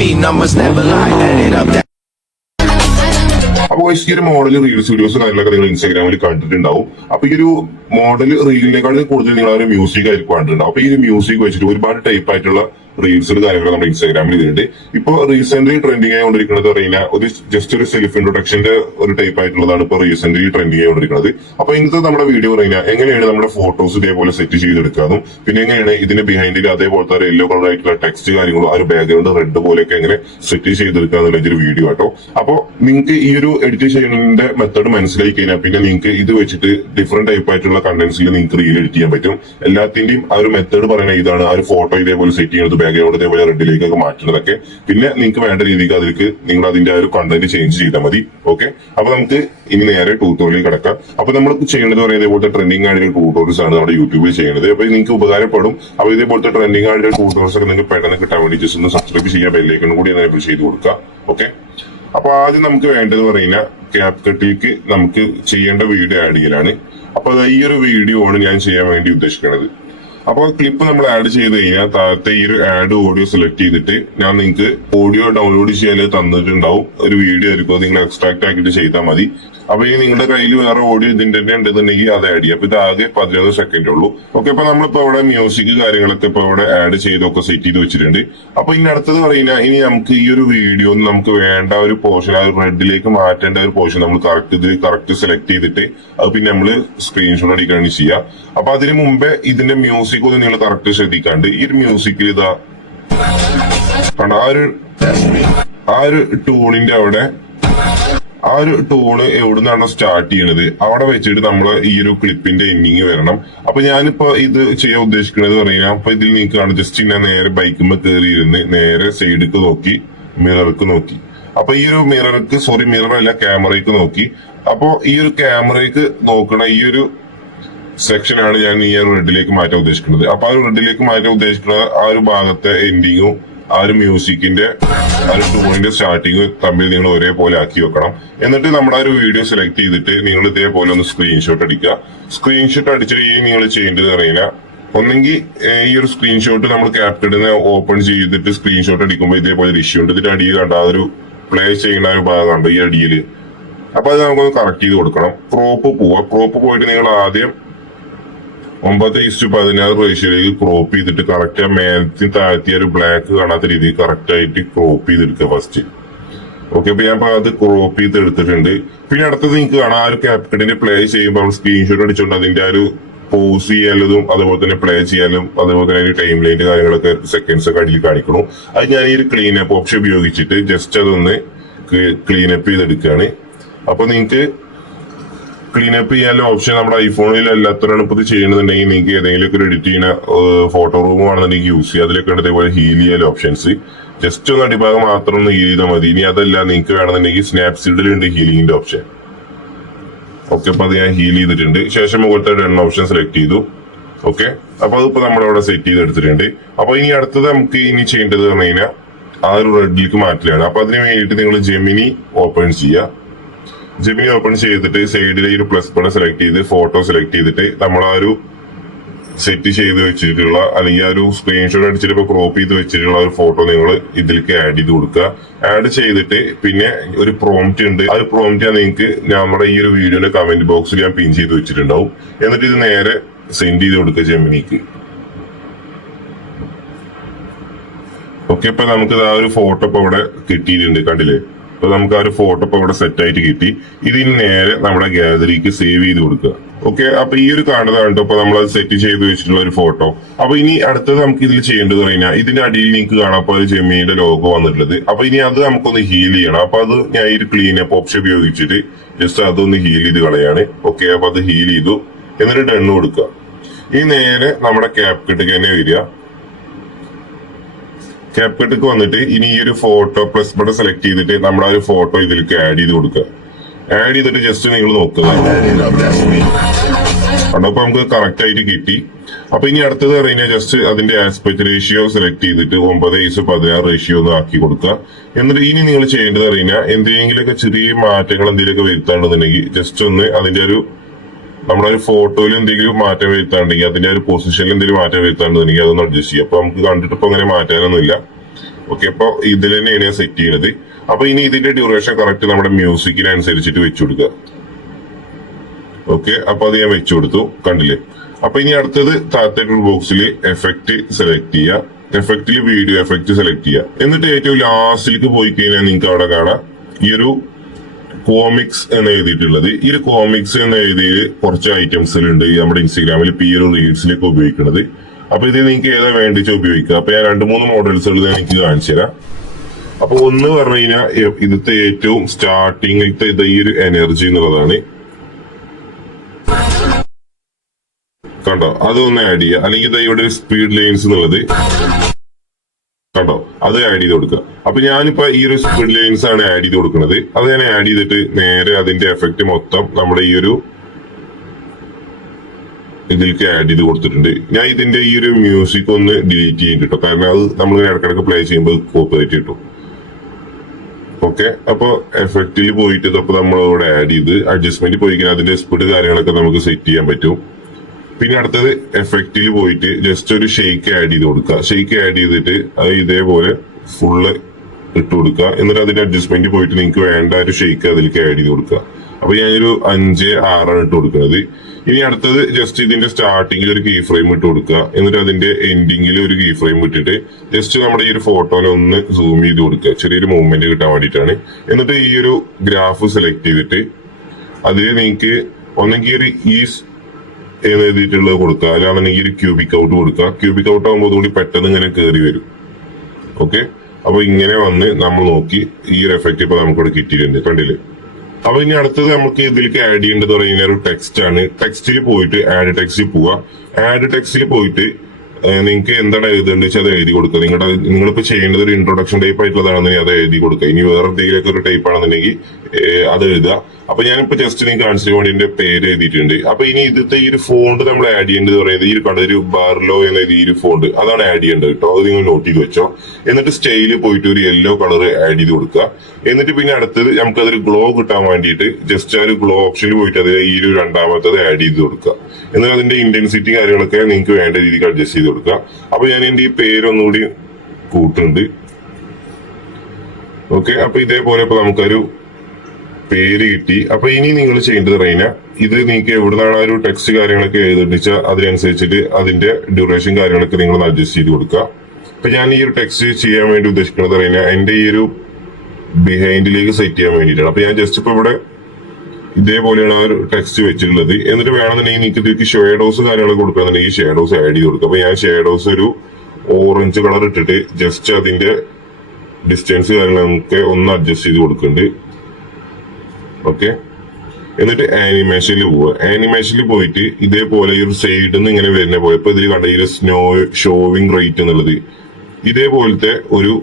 me, numbers never lie, add it up. അപ്പൊ ഈ ഒരു മോഡൽ റീൽസ് വീഡിയോസ് കാര്യങ്ങളൊക്കെ നിങ്ങൾ ഇൻസ്റ്റാഗ്രാമിൽ കണ്ടിട്ടുണ്ടാവും. അപ്പൊ ഈ ഒരു മോഡൽ റീലിനെക്കാളും കൂടുതൽ നിങ്ങൾ ആ ഒരു മ്യൂസിക് ആയിരിക്കും കണ്ടിട്ടുണ്ടാവും. അപ്പൊ ഈ ഒരു മ്യൂസിക് വെച്ചിട്ട് ഒരുപാട് ടൈപ്പ് ആയിട്ടുള്ള റീൽസ് കാര്യങ്ങളൊക്കെ നമ്മുടെ ഇൻസ്റ്റാഗ്രാമിൽ ഇതിലുണ്ട്. ഇപ്പൊ റീസെന്റ് ട്രെൻഡിങ് ആയിക്കൊണ്ടിരിക്കുന്നത് പറഞ്ഞാൽ ഒരു ജസ്റ്റ് ഒരു സെൽഫ് ഇൻട്രൊഡക്ഷന്റെ ഒരു ടൈപ്പ് ആയിട്ടുള്ളതാണ് ഇപ്പൊ റീസെന്റ് ട്രെൻഡിങ് ആയിക്കൊണ്ടിരിക്കുന്നത്. അപ്പൊ ഇന്നത്തെ നമ്മുടെ വീഡിയോ പറഞ്ഞാൽ എങ്ങനെയാണ് നമ്മുടെ ഫോട്ടോസ് ഇതേപോലെ സെറ്റ് ചെയ്തെടുക്കാനും പിന്നെ എങ്ങനെയാണ് ഇതിന്റെ ബിഹൈൻഡിൽ അതേപോലത്തെ ഒരു യെല്ലോ കളർ ആയിട്ടുള്ള ടെക്സ്റ്റ് കാര്യങ്ങളും ആ ഒരു ബാക്ക്ഗ്രൗണ്ട് റെഡ് പോലെയൊക്കെ എങ്ങനെ സെറ്റ് ചെയ്തെടുക്കുക എന്നുള്ള ഒരു വീഡിയോ ആട്ടോ. അപ്പൊ നിങ്ങൾക്ക് ഈ ഒരു എഡിറ്റ് ചെയ്യുന്നതിന്റെ മെത്തേഡ് മനസ്സിലാക്കി കഴിഞ്ഞാൽ പിന്നെ നിങ്ങൾക്ക് ഇത് വെച്ചിട്ട് ഡിഫറെന്റ് ടൈപ്പ് ആയിട്ടുള്ള കണ്ടന്റ്സിൽ നിങ്ങൾക്ക് റീൽ എഡിറ്റ് ചെയ്യാൻ പറ്റും. എല്ലാത്തിന്റെയും ആ ഒരു മെത്തേഡ് പറയുന്നത് ഇതാണ്. ആ ഒരു ഫോട്ടോ ഇതേപോലെ സെറ്റ് ചെയ്യുന്നത് ബാക്ക്ഗ്രൗണ്ട് ഇതേപോലെ റെഡിലേക്കൊക്കെ മാറ്റുന്നതൊക്കെ പിന്നെ നിങ്ങൾക്ക് വേണ്ട രീതിക്ക് അതിലേക്ക് നിങ്ങൾ അതിന്റെ ആ ഒരു കണ്ടന്റ് ചേഞ്ച് ചെയ്താൽ മതി. ഓക്കെ, അപ്പൊ നമുക്ക് ഇനി നേരെ ട്യൂട്ടോറിയൽ കിടക്കാം. അപ്പൊ നമ്മൾ ചെയ്യേണ്ടത് പറയുന്നത് ഇതേപോലത്തെ ട്രെൻഡിങ് ആയിട്ടുള്ള ട്യൂട്ടോറിയൽസ് ആണ് നമ്മുടെ യൂട്യൂബിൽ ചെയ്യുന്നത്. അപ്പൊ നിങ്ങൾക്ക് ഉപകാരപ്പെടും. അപ്പൊ ഇതേപോലത്തെ ട്രെൻഡിങ് ആയിട്ടുള്ള ട്യൂട്ടോറിയൽസ് ഒക്കെ നിങ്ങൾക്ക് പെട്ടെന്ന് കിട്ടാൻ വേണ്ടി ജസ്റ്റ് ഒന്ന് സബ്സ്ക്രൈബ് ചെയ്യാൻ ബെല്ലൈക്കൺ കൂടി എനേബിൾ ചെയ്ത് കൊടുക്കുക. ഓക്കെ, അപ്പൊ ആദ്യം നമുക്ക് വേണ്ടത് പറയുന്ന ക്യാപ്കട്ടിലേക്ക് നമുക്ക് ചെയ്യേണ്ട വീഡിയോ ആഡ് ചെയ്യലാണ്. അപ്പൊ ഈ ഒരു വീഡിയോ ആണ് ഞാൻ ചെയ്യാൻ വേണ്ടി ഉദ്ദേശിക്കുന്നത്. അപ്പോൾ ക്ലിപ്പ് നമ്മൾ ആഡ് ചെയ്ത് കഴിഞ്ഞാൽ താഴത്തെ ഈ ഒരു ആഡ് ഓഡിയോ സെലക്ട് ചെയ്തിട്ട് ഞാൻ നിങ്ങൾക്ക് ഓഡിയോ ഡൗൺലോഡ് ചെയ്യാൻ തന്നിട്ടുണ്ടാവും. ഒരു വീഡിയോ ആയിരിക്കും, നിങ്ങൾ എക്സ്ട്രാക്ട് ആക്കിയിട്ട് ചെയ്താൽ മതി. അപ്പൊ ഇനി നിങ്ങളുടെ കയ്യിൽ വേറെ ഓഡിയോ ഇതിന്റെ തന്നെ ഉണ്ടെന്നുണ്ടെങ്കിൽ അത് ആഡ് ചെയ്യാം. അപ്പൊ ഇത് ആകെ 15 സെക്കൻഡ് ഉള്ളൂ. ഓക്കെ, അപ്പൊ നമ്മളിപ്പോ ഇവിടെ മ്യൂസിക് കാര്യങ്ങളൊക്കെ ഇപ്പൊ ഇവിടെ ആഡ് ചെയ്തൊക്കെ സെറ്റ് ചെയ്ത് വെച്ചിട്ടുണ്ട്. അപ്പൊ ഇനി അടുത്തത് പറയുന്ന ഇനി നമുക്ക് ഈ ഒരു വീഡിയോ നമുക്ക് വേണ്ട ഒരു പോർഷൻ ആ റെഡിലേക്ക് മാറ്റേണ്ട ഒരു പോർഷൻ നമ്മൾ കറക്റ്റ് സെലക്ട് ചെയ്തിട്ട് അത് പിന്നെ നമ്മൾ സ്ക്രീൻഷോട്ട് അടിക്കുകയാണ് ചെയ്യുക. അപ്പൊ അതിന് മുമ്പേ ഇതിന്റെ മ്യൂസിക് ഒന്ന് നിങ്ങൾ കറക്റ്റ് ശ്രദ്ധിക്കാണ്ട് ഈ ഒരു മ്യൂസിക്കിൽ ഇതാ കണ്ട ആ ഒരു ടൂണിന്റെ അവിടെ ആ ഒരു ടൂണ് എവിടുന്നാണോ സ്റ്റാർട്ട് ചെയ്യണത് അവിടെ വെച്ചിട്ട് നമ്മൾ ഈ ഒരു ക്ലിപ്പിന്റെ എൻഡിങ് വരണം. അപ്പൊ ഞാനിപ്പോ ഇത് ചെയ്യാൻ ഉദ്ദേശിക്കുന്നത് പറഞ്ഞാൽ അപ്പൊ ഇതിൽ നിങ്ങൾക്ക് കാണും ജസ്റ്റ് ഞാൻ നേരെ ബൈക്കുമ്പോ കയറിയിരുന്ന് നേരെ സൈഡിക്ക് നോക്കി മിറർക്ക് നോക്കി. അപ്പൊ ഈ ഒരു മിറർ അല്ല ക്യാമറയ്ക്ക് നോക്കി. അപ്പൊ ഈ ഒരു ക്യാമറയ്ക്ക് നോക്കണ ഈ ഒരു സെക്ഷനാണ് ഞാൻ ഈ ഒരു റെഡിലേക്ക് മാറ്റാൻ ഉദ്ദേശിക്കുന്നത്. അപ്പൊ ആ ഒരു റെഡിലേക്ക് മാറ്റാൻ ഉദ്ദേശിക്കുന്നത് ആ ഒരു ഭാഗത്തെ എൻഡിങ്ങും ആ ഒരു മ്യൂസിക്കിന്റെ ആ ഒരു ടൂണിന്റെ സ്റ്റാർട്ടിങ് തമ്മിൽ നിങ്ങൾ ഒരേപോലെ ആക്കി വെക്കണം. എന്നിട്ട് നമ്മുടെ ആ ഒരു വീഡിയോ സെലക്ട് ചെയ്തിട്ട് നിങ്ങൾ ഇതേപോലെ ഒന്ന് സ്ക്രീൻഷോട്ട് അടിക്കുക. സ്ക്രീൻഷോട്ട് അടിച്ചിട്ട് ഇനി നിങ്ങൾ ചെയ്യേണ്ടത് അറിയില്ല, ഒന്നെങ്കിൽ ഈ ഒരു സ്ക്രീൻഷോട്ട് നമ്മൾ ക്യാപ്കട്ടിനെ ഓപ്പൺ ചെയ്തിട്ട് സ്ക്രീൻഷോട്ട് അടിക്കുമ്പോൾ ഇതേപോലെ ഒരു ഇഷ്യൂ ഉണ്ട്. ഇതിന്റെ അടിയിൽ കണ്ട ആ ഒരു പ്ലേ ചെയ്യുന്ന ഒരു ഭാഗമുണ്ട് ഈ അടിയിൽ. അപ്പൊ അത് നമുക്കൊന്ന് കറക്റ്റ് ചെയ്ത് കൊടുക്കണം. ക്രോപ്പ് പോയിട്ട് നിങ്ങൾ ആദ്യം 9:16 റേഷ്യോയിലേക്ക് ക്രോപ്പ് ചെയ്തിട്ട് കറക്റ്റ് ആ മേലത്തി താഴ്ത്തിയ ഒരു ബ്ലാക്ക് കാണാത്ത രീതിയിൽ കറക്റ്റ് ആയിട്ട് ക്രോപ്പ് ചെയ്തെടുക്കുക ഫസ്റ്റ്. ഓക്കെ, അപ്പൊ ഞാൻ അത് ക്രോപ്പ് ചെയ്ത് എടുത്തിട്ടുണ്ട്. പിന്നെ അടുത്തത് നിങ്ങൾക്ക് കാണാം ആ ഒരു ക്യാപ്കട്ടിന്റെ പ്ലേ ചെയ്യുമ്പോൾ നമ്മൾ സ്ക്രീൻഷോട്ട് അടിച്ചുകൊണ്ട് അതിന്റെ ആ ഒരു പോസ് ചെയ്യാനും അതുപോലെ തന്നെ പ്ലേ ചെയ്യാനും അതുപോലെ തന്നെ അതിന്റെ ടൈം ലൈൻ്റെ കാര്യങ്ങളൊക്കെ സെക്കൻഡ്സ് ഒക്കെ അടിയിൽ കാണിക്കണം. അത് ഞാൻ ഈ ഒരു ക്ലീനപ്പ് ഓപ്ഷൻ ഉപയോഗിച്ചിട്ട് ജസ്റ്റ് അതൊന്ന് ക്ലീനപ്പ് ചെയ്തെടുക്കുകയാണ്. അപ്പൊ നിങ്ങൾക്ക് ക്ലീനപ്പ് ചെയ്യാനുള്ള ഓപ്ഷൻ നമ്മുടെ ഐഫോണിൽ എല്ലാത്തവരാണ് ഇപ്പൊ ഇത് ചെയ്യണമെന്നുണ്ടെങ്കിൽ നിങ്ങൾക്ക് ഏതെങ്കിലും ഒരു എഡിറ്റ് ചെയ്യുന്ന ഫോട്ടോ റൂം ആണെന്നുണ്ടെങ്കിൽ യൂസ് ചെയ്യുക. അതിലൊക്കെ ഉണ്ട് ഇതേപോലെ ഹീൽ ചെയ്യാൻ ഓപ്ഷൻസ്. ജസ്റ്റ് ഒന്ന് അടിഭാഗം മാത്രം ഒന്ന് ഹീൽ ചെയ്താൽ മതി. ഇനി അതല്ല നിങ്ങൾക്ക് വേണമെന്നുണ്ടെങ്കിൽ സ്നാപ്സീഡിലുണ്ട് ഹീലിംഗിന്റെ ഓപ്ഷൻ. ഓക്കെ, അപ്പൊ അത് ഞാൻ ഹീൽ ചെയ്തിട്ടുണ്ട്. ശേഷം മുകളിലത്തെ ഡൺ ഓപ്ഷൻ സെലക്ട് ചെയ്തു. ഓക്കെ, അപ്പൊ അതിപ്പോ നമ്മളവിടെ സെറ്റ് ചെയ്ത് എടുത്തിട്ടുണ്ട്. അപ്പൊ ഇനി അടുത്തത് നമുക്ക് ഇനി ചെയ്യേണ്ടത് പറഞ്ഞു കഴിഞ്ഞാൽ ആ ഒരു റെഡിലേക്ക് മാറ്റലാണ്. അപ്പൊ അതിന് വേണ്ടിയിട്ട് നിങ്ങൾ ജെമിനി ഓപ്പൺ ചെയ്യുക. ജെമിനി ഓപ്പൺ ചെയ്തിട്ട് സൈഡിലെ ഒരു പ്ലസ് ബട്ടൺ സെലക്ട് ചെയ്ത് ഫോട്ടോ സെലക്ട് ചെയ്തിട്ട് നമ്മൾ ആ ഒരു സെറ്റ് ചെയ്ത് വെച്ചിട്ടുള്ള അല്ലെങ്കിൽ ആ ഒരു സ്ക്രീൻഷോട്ട് അടിച്ചിട്ട് ഇപ്പൊ ക്രോപ്പ് ചെയ്ത് വെച്ചിട്ടുള്ള ഒരു ഫോട്ടോ നിങ്ങൾ ഇതിലേക്ക് ആഡ് ചെയ്ത് കൊടുക്കുക. ആഡ് ചെയ്തിട്ട് പിന്നെ ഒരു പ്രോംപ്റ്റ് ഉണ്ട്. ആ ഒരു പ്രോംപ്റ്റ് ഞാൻ നിങ്ങൾക്ക് നമ്മുടെ ഈ ഒരു വീഡിയോയുടെ കമന്റ് ബോക്സിൽ ഞാൻ പിൻ ചെയ്ത് വെച്ചിട്ടുണ്ടാവും. എന്നിട്ട് ഇത് നേരെ സെൻഡ് ചെയ്ത് കൊടുക്കുക ജെമിനിക്ക്. ഓക്കെ, ഇപ്പൊ നമുക്ക് ആ ഒരു ഫോട്ടോ ഇപ്പൊ ഇവിടെ കിട്ടിയിട്ടുണ്ട്, കണ്ടില്ലേ? അപ്പൊ നമുക്ക് ആ ഒരു ഫോട്ടോ ഇപ്പൊ ഇവിടെ സെറ്റ് ആയിട്ട് കിട്ടി. ഇതിന് നേരെ നമ്മുടെ ഗാലറിക്ക് സേവ് ചെയ്ത് കൊടുക്കുക. ഓക്കെ, അപ്പൊ ഈ ഒരു കാണുന്നതാണ് ഇപ്പൊ നമ്മൾ അത് സെറ്റ് ചെയ്ത് വെച്ചിട്ടുള്ള ഒരു ഫോട്ടോ. അപ്പൊ ഇനി അടുത്തത് നമുക്ക് ഇതിൽ ചെയ്യേണ്ടത് കഴിഞ്ഞാൽ ഇതിന്റെ അടിയിൽ നിങ്ങൾക്ക് കാണാം അപ്പൊ ജെമിനിയുടെ ലോഗോ വന്നിട്ടുള്ളത്. അപ്പൊ ഇനി അത് നമുക്കൊന്ന് ഹീൽ ചെയ്യണം. അപ്പൊ അത് ഞാൻ ഈ ഒരു ക്ലീനപ്പ് ഓപ്ഷൻ ഉപയോഗിച്ചിട്ട് ജസ്റ്റ് അതൊന്ന് ഹീൽ ചെയ്ത് കളയാണ്. ഓക്കെ, അപ്പൊ അത് ഹീൽ ചെയ്തു. എന്നിട്ട് ഡൺ കൊടുക്കുക. ഇനി നേരെ നമ്മുടെ ക്യാപ്കട്ടിക്ക് തന്നെ വരിക. ക്യാപ്കട്ടിക്ക് വന്നിട്ട് ഇനി ഈ ഒരു ഫോട്ടോ പ്ലസ് ബട്ടൺ സെലക്ട് ചെയ്തിട്ട് നമ്മുടെ ആ ഒരു ഫോട്ടോ ഇതിലേക്ക് ആഡ് ചെയ്ത് കൊടുക്കുക. ആഡ് ചെയ്തിട്ട് ജസ്റ്റ് നിങ്ങൾ നോക്കുക. അപ്പൊ നമുക്ക് കറക്റ്റ് ആയിട്ട് കിട്ടി. അപ്പൊ ഇനി അടുത്തത് പറഞ്ഞാൽ ജസ്റ്റ് അതിന്റെ ആസ്പെക്ട് റേഷ്യോ സെലക്ട് ചെയ്തിട്ട് 9:16 റേഷ്യോ ഒന്ന് ആക്കി കൊടുക്കുക. എന്നിട്ട് ഇനി നിങ്ങൾ ചെയ്യേണ്ടത് പറഞ്ഞാൽ എന്തെങ്കിലുമൊക്കെ ചെറിയ മാറ്റങ്ങൾ എന്തെങ്കിലുമൊക്കെ വരുത്താണ്ടെന്നുണ്ടെങ്കിൽ ജസ്റ്റ് ഒന്ന് അതിന്റെ ഒരു നമ്മുടെ ഒരു ഫോട്ടോയിൽ എന്തെങ്കിലും മാറ്റം വരുത്താണ്ടെങ്കിൽ അതിന്റെ ഒരു പൊസിഷനിൽ എന്തെങ്കിലും മാറ്റം വരുത്താണ്ടെന്നുണ്ടെങ്കിൽ അതൊന്ന് അഡ്ജസ്റ്റ് ചെയ്യാം. അപ്പൊ നമുക്ക് കണ്ടിട്ട് ഇപ്പൊ അങ്ങനെ മാറ്റാനൊന്നുമില്ല. ഓക്കെ, അപ്പൊ ഇതിൽ തന്നെയാണ് ഞാൻ സെറ്റ് ചെയ്യുന്നത്. അപ്പൊ ഇനി ഇതിന്റെ ഡ്യൂറേഷൻ കറക്റ്റ് നമ്മുടെ മ്യൂസിക്കിനനുസരിച്ചിട്ട് വെച്ചു കൊടുക്കുക. ഓക്കെ, അപ്പൊ അത് ഞാൻ വെച്ചു കൊടുത്തു, കണ്ടില്ലേ. അപ്പൊ ഇനി അടുത്തത് താഴത്തെ ബോക്സിൽ എഫക്റ്റ് സെലക്ട് ചെയ്യുക. എഫക്റ്റിൽ വീഡിയോ എഫക്റ്റ് സെലക്ട് ചെയ്യുക. എന്നിട്ട് ഏറ്റവും ലാസ്റ്റിലേക്ക് പോയി കഴിഞ്ഞാൽ നിങ്ങൾക്ക് അവിടെ കാണാം ഈ ഒരു കോമിക്സ് എന്ന് എഴുതിയിട്ടുള്ളത്. ഈ ഒരു കോമിക്സ് എന്ന് എഴുതിയ കുറച്ച് ഐറ്റംസിലുണ്ട് നമ്മുടെ ഇൻസ്റ്റാഗ്രാമിൽ ഈ ഒരു റീൽസിലേക്ക് ഉപയോഗിക്കുന്നത്. അപ്പൊ ഇത് നിങ്ങൾക്ക് ഏതാ വേണ്ടിച്ച് ഉപയോഗിക്കുക. അപ്പൊ ഞാൻ 2-3 മോഡൽസ് ഉള്ളത് എനിക്ക് കാണിച്ചു തരാം. അപ്പൊ ഒന്ന് പറഞ്ഞു കഴിഞ്ഞാൽ ഇതിത്തെ ഏറ്റവും സ്റ്റാർട്ടിങ്ങിലത്തെ ഇത് ഈ ഒരു എനർജി എന്നുള്ളതാണ്. കണ്ടോ, അതൊന്ന് ആഡ് ചെയ്യുക. അല്ലെങ്കിൽ ഇവിടെ ഒരു സ്പീഡ് ലൈൻസ് എന്നുള്ളത് കണ്ടോ, അത് ആഡ് ചെയ്ത് കൊടുക്കുക. അപ്പൊ ഞാനിപ്പോ ഈ ഒരു സ്പീഡ് ലൈൻസ് ആണ് ആഡ് ചെയ്ത് കൊടുക്കുന്നത്. അത് ഞാൻ ആഡ് ചെയ്തിട്ട് നേരെ അതിന്റെ എഫക്റ്റ് മൊത്തം നമ്മുടെ ഈ ഒരു ഇതിലേക്ക് ആഡ് ചെയ്ത് കൊടുത്തിട്ടുണ്ട്. ഞാൻ ഇതിന്റെ ഈ ഒരു മ്യൂസിക് ഒന്ന് ഡിലീറ്റ് ചെയ്യും കേട്ടോ, കാരണം അത് നമ്മൾ ഇടക്കിടക്ക് പ്ലേ ചെയ്യുമ്പോൾ കോപ്പിറൈറ്റ് കിട്ടും. ഓക്കെ, അപ്പൊ എഫക്റ്റിൽ പോയിട്ട് ഇതപ്പോ നമ്മളിവിടെ ആഡ് ചെയ്ത് അഡ്ജസ്റ്റ്മെന്റ് പോയി കഴിഞ്ഞാൽ അതിന്റെ സ്പീഡ് കാര്യങ്ങളൊക്കെ നമുക്ക് സെറ്റ് ചെയ്യാൻ പറ്റും. പിന്നെ അടുത്തത് എഫക്റ്റിൽ പോയിട്ട് ജസ്റ്റ് ഒരു ഷെയ്ക്ക് ആഡ് ചെയ്ത് കൊടുക്കുക. ഷെയ്ക്ക് ആഡ് ചെയ്തിട്ട് അത് ഇതേപോലെ ഫുള്ള് ഇട്ട് കൊടുക്കുക. എന്നിട്ട് അതിന്റെ അഡ്ജസ്റ്റ്മെന്റ് പോയിട്ട് നിങ്ങൾക്ക് വേണ്ട ഒരു ഷെയ്ക്ക് അതിലേക്ക് ആഡ് ചെയ്ത് കൊടുക്കുക. അപ്പൊ ഞാനൊരു 5-6 ഇട്ട് കൊടുക്കുന്നത്. ഇനി അടുത്തത് ജസ്റ്റ് ഇതിന്റെ സ്റ്റാർട്ടിങ്ങിൽ ഒരു കീ ഫ്രെയിം ഇട്ട് കൊടുക്കുക. എന്നിട്ട് അതിന്റെ എൻഡിങ്ങിൽ ഒരു കീ ഫ്രെയിം ഇട്ടിട്ട് ജസ്റ്റ് നമ്മുടെ ഈ ഒരു ഫോട്ടോനെ ഒന്ന് സൂം ചെയ്ത് കൊടുക്കുക, ചെറിയൊരു മൂവ്മെന്റ് കിട്ടാൻ വേണ്ടിയിട്ടാണ്. എന്നിട്ട് ഈ ഒരു ഗ്രാഫ് സെലക്ട് ചെയ്തിട്ട് അതിൽ നിങ്ങൾക്ക് ഒന്നെങ്കിൽ ഒരു ഈസ് എഴുതിയിട്ടുള്ളത് കൊടുക്കുക, അല്ലാന്നുണ്ടെങ്കിൽ ഒരു ക്യൂബിക് ഔട്ട് കൊടുക്കുക. ക്യൂബിക് ഔട്ട് ആകുമ്പോൾ കൂടി പെട്ടെന്ന് ഇങ്ങനെ കയറി വരും. ഓക്കെ, അപ്പൊ ഇങ്ങനെ വന്ന് നമ്മൾ നോക്കി ഈ ഒരു എഫക്റ്റ് ഇപ്പൊ നമുക്കിവിടെ കിട്ടിയിട്ടുണ്ട്, കണ്ടില്ലേ. അപ്പൊ ഇനി അടുത്തത് നമുക്ക് ഇതിലേക്ക് ആഡ് ചെയ്യേണ്ടത് പറയുന്ന ഒരു ടെക്സ്റ്റ് ആണ്. ടെക്സ്റ്റിൽ പോയിട്ട് ആഡ് ടെക്സ്റ്റിൽ പോവുക. ആഡ് ടെക്സ്റ്റിൽ പോയിട്ട് നിങ്ങൾക്ക് എന്താണ് എഴുതേണ്ടത് വെച്ചാൽ അത് എഴുതി കൊടുക്കുക. നിങ്ങളിപ്പോ ചെയ്യേണ്ടത് ഒരു ഇൻട്രൊഡക്ഷൻ ടൈപ്പ് ആയിട്ടുള്ളതാണെന്നുണ്ടെങ്കിൽ അത് എഴുതി കൊടുക്കുക. ഇനി വേറെ എന്തെങ്കിലുമൊക്കെ ഒരു ടൈപ്പ് ആണെന്നുണ്ടെങ്കിൽ അത് എഴുതുക. അപ്പൊ ഞാനിപ്പോ ജസ്റ്റ് നിങ്ങൾക്ക് കാണിച്ചു വേണ്ടി എന്റെ പേര് എഴുതിയിട്ടുണ്ട്. അപ്പൊ ഇനി ഇതിന്റെ ഈ ഒരു ഫോണ്ട് നമ്മൾ ആഡ് ചെയ്യേണ്ടത് പറയുന്നത് ഈ കണ്ട ഒരു ബാർലോ എന്ന ഈ ഒരു ഫോണ്ട് അതാണ് ആഡ് ചെയ്യേണ്ടത് കേട്ടോ. അത് നിങ്ങൾ നോട്ട് ചെയ്ത് വെച്ചോ. എന്നിട്ട് സ്റ്റൈലിൽ പോയിട്ട് ഒരു യെല്ലോ കളർ ആഡ് ചെയ്ത് കൊടുക്കുക. എന്നിട്ട് പിന്നെ അടുത്തത് നമുക്ക് അതൊരു ഗ്ലോ കിട്ടാൻ വേണ്ടിയിട്ട് ജസ്റ്റ് ആ ഒരു ഗ്ലോ ഓപ്ഷനിൽ പോയിട്ട് അത് ഈ ഒരു രണ്ടാമത്തത് ആഡ് ചെയ്ത് കൊടുക്കുക. എന്നാൽ അതിന്റെ ഇന്റൻസിറ്റി കാര്യങ്ങളൊക്കെ നിങ്ങൾക്ക് വേണ്ട രീതിക്ക് അഡ്ജസ്റ്റ് ചെയ്ത് കൊടുക്കുക. അപ്പൊ ഞാൻ എന്റെ ഈ പേരൊന്നുകൂടി കൂട്ടുന്നുണ്ട്. ഓക്കെ, അപ്പൊ ഇതേപോലെ ഇപ്പൊ നമുക്കൊരു പേര് കിട്ടി. അപ്പൊ ഇനി നിങ്ങൾ ചെയ്യേണ്ടത് കഴിഞ്ഞാൽ ഇത് നിങ്ങൾക്ക് എവിടുന്നാണ് ആ ഒരു ടെക്സ്റ്റ് കാര്യങ്ങളൊക്കെ എഴുതിച്ചാൽ അതിനനുസരിച്ചിട്ട് അതിന്റെ ഡ്യൂറേഷൻ കാര്യങ്ങളൊക്കെ നിങ്ങൾ അഡ്ജസ്റ്റ് ചെയ്ത് കൊടുക്കുക. അപ്പൊ ഞാൻ ഈ ഒരു ടെക്സ്റ്റ് ചെയ്യാൻ വേണ്ടി ഉദ്ദേശിക്കുന്നത് കഴിഞ്ഞാൽ എന്റെ ഈ ഒരു ബിഹൈൻഡിലേക്ക് സെറ്റ് ചെയ്യാൻ വേണ്ടിയിട്ടാണ്. അപ്പൊ ഞാൻ ജസ്റ്റ് ഇപ്പൊ ഇവിടെ ഇതേപോലെയാണ് ആ ഒരു ടെക്സ്റ്റ് വെച്ചിട്ടുള്ളത്. എന്നിട്ട് വേണമെന്നുണ്ടെങ്കിൽ നിങ്ങൾക്ക് ഇതിലേക്ക് ഷേഡോസ് കാര്യങ്ങളൊക്കെ കൊടുക്കുകയാണെന്നുണ്ടെങ്കിൽ ഷേഡോസ് ആഡ് ചെയ്ത് കൊടുക്കുക. അപ്പൊ ഞാൻ ഷേഡോസ് ഒരു ഓറഞ്ച് കളർ ഇട്ടിട്ട് ജസ്റ്റ് അതിന്റെ ഡിസ്റ്റൻസ് കാര്യങ്ങളൊക്കെ ഒന്ന് അഡ്ജസ്റ്റ് ചെയ്ത് കൊടുക്കുന്നുണ്ട്. ഓക്കെ, എന്നിട്ട് ആനിമേഷനിൽ പോവുക. ആനിമേഷനിൽ പോയിട്ട് ഇതേപോലെ ഈ ഒരു സൈഡിൽ നിന്ന് ഇങ്ങനെ വരുന്ന പോലെ ഇപ്പൊ ഇതിൽ കണ്ട ഈ ഒരു ഷോവിംഗ് റേറ്റ് എന്നുള്ളത് ഇതേപോലത്തെ ഒരു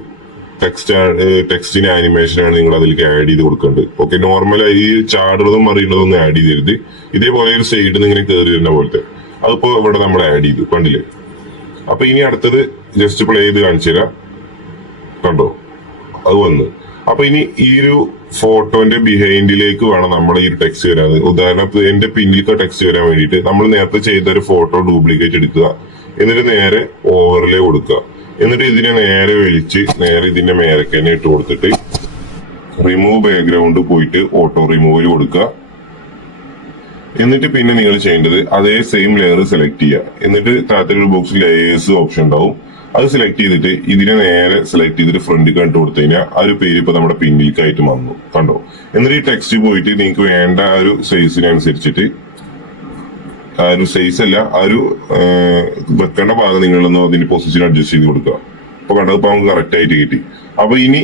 ടെക്സ്റ്റിന് ആനിമേഷനാണ് നിങ്ങൾ അതിലേക്ക് ആഡ് ചെയ്ത് കൊടുക്കേണ്ടത്. ഓക്കെ, നോർമലായി ഈ ചാടുന്നതും മറിയുന്നതൊന്നും ആഡ് ചെയ്തരുത്. ഇതേപോലെ ഒരു സൈഡിൽ നിന്ന് ഇങ്ങനെ കയറി വരുന്ന പോലത്തെ അതിപ്പോ ഇവിടെ നമ്മൾ ആഡ് ചെയ്തു, കണ്ടില്ലേ. അപ്പൊ ഇനി അടുത്തത് ജസ്റ്റ് പ്ലേ ചെയ്ത് കാണിച്ചു തരാം. കണ്ടോ, അത് വന്നു. അപ്പൊ ഇനി ഈ ഒരു ഫോട്ടോന്റെ ബിഹൈൻഡിലേക്ക് വേണം നമ്മുടെ ഈ ഒരു ടെക്സ്റ്റ് വരാൻ. ഉദാഹരണത്തിന് എന്റെ പിന്നിലത്തെ ടെക്സ്റ്റ് വരാൻ വേണ്ടിയിട്ട് നമ്മൾ നേരത്തെ ചെയ്ത ഒരു ഫോട്ടോ ഡ്യൂപ്ലിക്കേറ്റ് എടുക്കുക. എന്നിട്ട് നേരെ ഓവർലേ കൊടുക്കുക. എന്നിട്ട് ഇതിനെ നേരെ വലിച്ച് നേരെ ഇതിന്റെ മേലേക്ക് തന്നെ ഇട്ട് കൊടുത്തിട്ട് റിമൂവ് ബാക്ക്ഗ്രൗണ്ട് പോയിട്ട് ഓട്ടോ റിമൂവൽ കൊടുക്കുക. എന്നിട്ട് പിന്നെ നിങ്ങൾ ചെയ്യേണ്ടത് അതേ സെയിം ലെയർ സെലക്ട് ചെയ്യുക. എന്നിട്ട് താഴത്തെ ബോക്സിൽ ലേയേഴ്സ് ഓപ്ഷൻ ഉണ്ടാവും, അത് സെലക്ട് ചെയ്തിട്ട് ഇതിനെ നേരെ സെലക്ട് ചെയ്തിട്ട് ഫ്രണ്ട് കണ്ടു കൊടുത്തു കഴിഞ്ഞാൽ ആ ഒരു പേര് ഇപ്പൊ നമ്മുടെ പിന്നിലേക്കായിട്ട് വന്നു, കണ്ടോ. എന്നിട്ട് ഈ ടെക്സ്റ്റ് പോയിട്ട് നിങ്ങൾക്ക് വേണ്ട ആ ഒരു സൈസിനനുസരിച്ചിട്ട് ആ ഒരു സൈസ് അല്ല ആ ഒരു വെക്കേണ്ട ഭാഗം നിങ്ങളൊന്ന് അതിന്റെ പൊസിഷൻ അഡ്ജസ്റ്റ് ചെയ്ത് കൊടുക്കുക. അപ്പൊ കണ്ടപ്പോ നമുക്ക് കറക്റ്റ് ആയിട്ട് കിട്ടി. അപ്പൊ ഇനി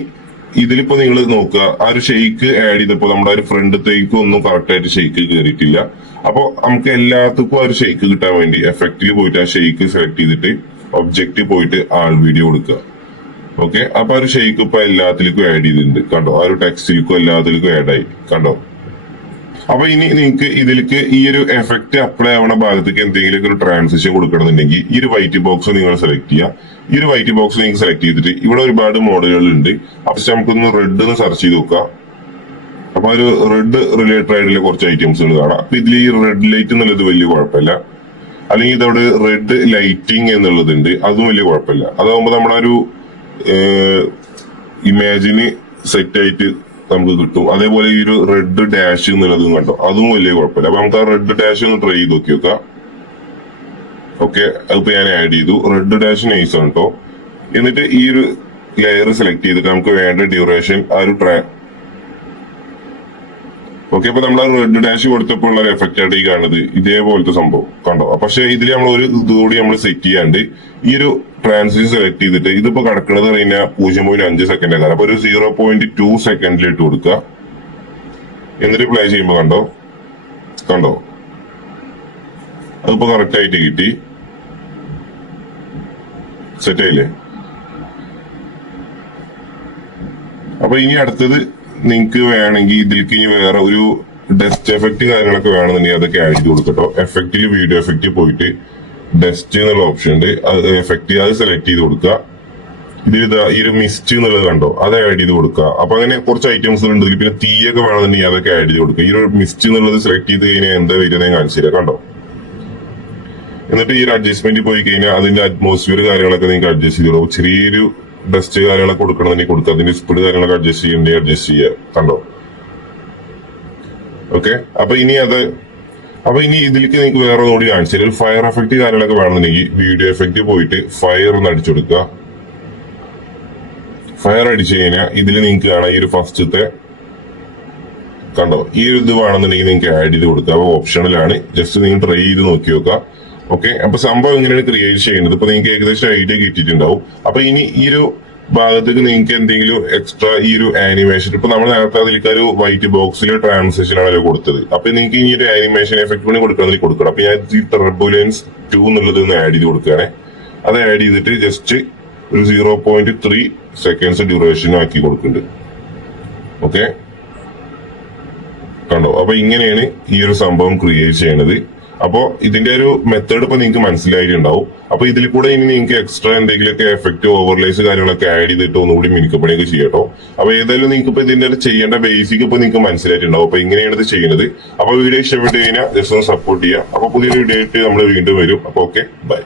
ഇതിലിപ്പോ നിങ്ങൾ നോക്കുക, ആ ഒരു ഷെയ്ക്ക് ആഡ് ചെയ്തപ്പോ നമ്മുടെ ആ ഒരു ഫ്രണ്ടത്തേക്ക് ഒന്നും കറക്റ്റ് ആയിട്ട് ഷെയ്ക്ക് കയറിയിട്ടില്ല. അപ്പൊ നമുക്ക് എല്ലാത്തുക്കും ആ ഒരു ഷെയ്ക്ക് കിട്ടാൻ വേണ്ടി എഫക്റ്റിൽ പോയിട്ട് ആ ഷെയ്ക്ക് സെലക്ട് ചെയ്തിട്ട് ഒബ്ജക്റ്റ് പോയിട്ട് ആൾ വീഡിയോ കൊടുക്കുക. ഓക്കെ, അപ്പൊ ആ ഒരു ഷെയ്ക്ക് ഇപ്പൊ എല്ലാത്തിലേക്കും ആഡ് ചെയ്തിട്ടുണ്ട്, കണ്ടോ. ആ ഒരു ടെക്സ്റ്റിലേക്കും എല്ലാത്തിലേക്കും ആഡ് ആയി, കണ്ടോ. അപ്പൊ ഇനി നിങ്ങൾക്ക് ഇതിലേക്ക് ഈ ഒരു എഫക്ട് അപ്ലൈ ആവുന്ന ഭാഗത്തേക്ക് എന്തെങ്കിലും ഒരു ട്രാൻസിഷൻ കൊടുക്കണമെന്നുണ്ടെങ്കിൽ ഈ ഒരു വൈറ്റ് ബോക്സ് നിങ്ങൾ സെലക്ട് ചെയ്യുക. ഈ ഒരു വൈറ്റ് ബോക്സ് നിങ്ങൾ സെലക്ട് ചെയ്തിട്ട് ഇവിടെ ഒരുപാട് മോഡലുകൾ ഉണ്ട്. അപ്പൊ നമുക്കൊന്ന് റെഡ് എന്ന് സെർച്ച് ചെയ്ത് നോക്കാം. അപ്പൊ ഒരു റെഡ് റിലേറ്റഡ് ആയിട്ടുള്ള കുറച്ച് ഐറ്റംസുകൾ കാണാം. അപ്പൊ ഇതിൽ ഈ റെഡ് ലൈറ്റ് എന്നുള്ളത് വലിയ കുഴപ്പമില്ല. അല്ലെങ്കിൽ ഇതവിടെ റെഡ് ലൈറ്റിംഗ് എന്നുള്ളതുണ്ട്, അതും വലിയ കുഴപ്പമില്ല. അതാവുമ്പോ നമ്മളൊരു ഇമേജിന് സെറ്റ് ആയിട്ട് നമുക്ക് കിട്ടും. അതേപോലെ ഈ ഒരു റെഡ് ഡാഷ് എന്നുള്ളതും കണ്ടോ, അതും വലിയ കുഴപ്പമില്ല. അപ്പൊ നമുക്ക് ആ റെഡ് ഡാഷ് ഒന്ന് ട്രൈ ചെയ്ത് നോക്കി നോക്കാം. ഓക്കെ, അതിപ്പോ ഞാൻ ആഡ് ചെയ്തു. റെഡ് ഡാഷ് നൈസ് ആണ് കേട്ടോ. എന്നിട്ട് ഈ ഒരു ലെയർ സെലക്ട് ചെയ്തിട്ട് നമുക്ക് വേണ്ട ഡ്യൂറേഷൻ ആ ഒരു ഓക്കെ, അപ്പൊ നമ്മൾ ആ റെഡ് ഡാഷ് കൊടുത്തപ്പോൾ ഉള്ള എഫക്റ്റ് ആയിട്ട് ഈ കാണുന്നത് ഇതേപോലത്തെ സംഭവം കണ്ടോ. പക്ഷെ ഇതിൽ നമ്മൾ ഒരു ഇതുകൂടി നമ്മൾ സെറ്റ് ചെയ്യാണ്ട് ഈ ഒരു ട്രാൻസിഷൻ സെലക്ട് ചെയ്തിട്ട് ഇതിപ്പോ കിടക്കുന്നത് കഴിഞ്ഞാൽ 0.5 സെക്കൻഡ് ആണ്. അപ്പൊ ഒരു 0.2 സെക്കൻഡിൽ ഇട്ട് കൊടുക്കുക. എന്നിട്ട് പ്ലേ ചെയ്യുമ്പോ കണ്ടോ അതിപ്പോ കറക്റ്റ് ആയിട്ട് കിട്ടി. സെറ്റ് ആയില്ലേ? അപ്പൊ ഇനി അടുത്തത് നിങ്ങൾക്ക് വേണമെങ്കിൽ ഇതിലേക്ക് ഇനി വേറെ ഒരു ഡസ്റ്റ് എഫക്ട് കാര്യങ്ങളൊക്കെ വേണമെന്നുണ്ടെങ്കിൽ അതൊക്കെ ആഡ് ചെയ്ത് കൊടുക്കട്ടോ. എഫക്റ്റിൽ വീഡിയോ എഫക്റ്റ് പോയിട്ട് ഡസ്റ്റ് എന്നുള്ള ഓപ്ഷൻ ഉണ്ട്, അത് എഫക്റ്റ് അത് സെലക്ട് ചെയ്ത് കൊടുക്കുക. ഇതിൽ ഈ ഒരു മിസ്റ്റ് എന്നുള്ളത് കണ്ടോ, അത് ആഡ് ചെയ്ത് കൊടുക്കുക. അപ്പൊ അങ്ങനെ കുറച്ച് ഐറ്റംസ് ഉണ്ട്. പിന്നെ തീയൊക്കെ വേണമെന്നുണ്ടെങ്കിൽ അതൊക്കെ ആഡ് ചെയ്ത് കൊടുക്കുക. ഈ ഒരു മിസ്റ്റ് എന്നുള്ളത് സെലക്ട് ചെയ്ത് കഴിഞ്ഞാൽ എന്താ വരുന്നത് ഞാൻ കാണിച്ചു തരാം കണ്ടോ. എന്നിട്ട് ഈ ഒരു അഡ്ജസ്റ്റ്മെന്റ് പോയി കഴിഞ്ഞാൽ അതിന്റെ അറ്റ്മോസ്ഫിയർ കാര്യങ്ങളൊക്കെ നിങ്ങൾക്ക് അഡ്ജസ്റ്റ് ചെയ്ത് കൊടുക്കും. ചെറിയൊരു ഡസ്റ്റ് കാര്യങ്ങളൊക്കെ കൊടുക്കണമെങ്കിൽ കൊടുക്കുക. അതിന്റെ സ്പീഡ് കാര്യങ്ങളൊക്കെ അഡ്ജസ്റ്റ് ചെയ്യണമെങ്കിൽ അഡ്ജസ്റ്റ് ചെയ്യുക കണ്ടോ. ഓക്കെ, അപ്പൊ ഇനി ഇതിലേക്ക് നിങ്ങൾക്ക് വേറെ ഒന്നുകൂടി കാണിച്ചു തരാം. ഒരു ഫയർ എഫക്ട് കാര്യങ്ങളൊക്കെ വേണമെന്നുണ്ടെങ്കിൽ വീഡിയോ എഫക്റ്റ് പോയിട്ട് ഫയർ ഒന്ന് അടിച്ചു കൊടുക്കുക. ഫയർ അടിച്ചു കഴിഞ്ഞാൽ ഇതിൽ നിങ്ങൾക്ക് കാണാം ഈ ഒരു ഫസ്റ്റത്തെ കണ്ടോ, ഈ ഒരു ഇത് വേണമെന്നുണ്ടെങ്കിൽ നിങ്ങൾക്ക് ആഡ് ചെയ്ത് കൊടുക്കുക. അപ്പൊ ഓപ്ഷണലാണ്, ജസ്റ്റ് നിങ്ങൾ ട്രൈ ചെയ്ത് നോക്കി നോക്കുക. ഓക്കെ, അപ്പൊ സംഭവം എങ്ങനെയാണ് ക്രിയേറ്റ് ചെയ്യുന്നത് ഇപ്പൊ നിങ്ങൾക്ക് ഏകദേശം ഐഡിയ കിട്ടിയിട്ടുണ്ടാവും. അപ്പൊ ഇനി ഈ ഒരു ഭാഗത്തേക്ക് നിങ്ങൾക്ക് എന്തെങ്കിലും എക്സ്ട്രാ ഈ ഒരു ആനിമേഷൻ, ഇപ്പൊ നമ്മൾ നേരത്തെ അതിലേക്ക് ഒരു വൈറ്റ് ബോക്സിലെ ട്രാൻസിഷൻ ആണല്ലോ കൊടുത്തത്. അപ്പൊ നിങ്ങൾക്ക് ഈ ഒരു ആനിമേഷൻ എഫക്ട് കൂടി കൊടുക്കണമെങ്കിൽ കൊടുക്കണം. അപ്പൊ ഞാൻ ഈ ടർബുലൻസ് 2 എന്നുള്ളത് ഒന്ന് ആഡ് ചെയ്ത് കൊടുക്കുകയാണ്. അത് ആഡ് ചെയ്തിട്ട് ജസ്റ്റ് ഒരു 0.3 സെക്കൻഡ്സ് ഡ്യൂറേഷനും ആക്കി കൊടുക്കുന്നുണ്ട്. ഓക്കെ കണ്ടോ, അപ്പൊ ഇങ്ങനെയാണ് ഈ ഒരു സംഭവം ക്രിയേറ്റ് ചെയ്യണത്. അപ്പോ ഇതിന്റെ ഒരു മെത്തേഡ് ഇപ്പൊ നിങ്ങൾക്ക് മനസ്സിലായിട്ടുണ്ടാവും. അപ്പൊ ഇതിൽ കൂടെ ഇനി നിങ്ങൾക്ക് എക്സ്ട്രാ എന്തെങ്കിലുമൊക്കെ എഫക്റ്റ് ഓവർലേസ് കാര്യങ്ങളൊക്കെ ആഡ് ചെയ്തിട്ട് ഒന്നുകൂടി മിനുക്കപ്പണിയൊക്കെ ചെയ്യട്ടോ. അപ്പൊ ഏതായാലും നിങ്ങൾക്ക് ഇപ്പൊ ഇതിന്റെ ചെയ്യേണ്ട ബേസിക് ഇപ്പൊ നിങ്ങൾക്ക് മനസ്സിലായിട്ടുണ്ടാവും. അപ്പൊ ഇങ്ങനെയാണ് ഇത് ചെയ്യുന്നത്. അപ്പൊ വീഡിയോ ഇഷ്ടപ്പെട്ട് കഴിഞ്ഞാൽ ജസ്റ്റ് ഒന്ന് സപ്പോർട്ട് ചെയ്യുക. അപ്പൊ പുതിയൊരു വീഡിയോ ആയിട്ട് നമ്മൾ വീണ്ടും വരും. അപ്പൊ ഓക്കെ, ബൈ.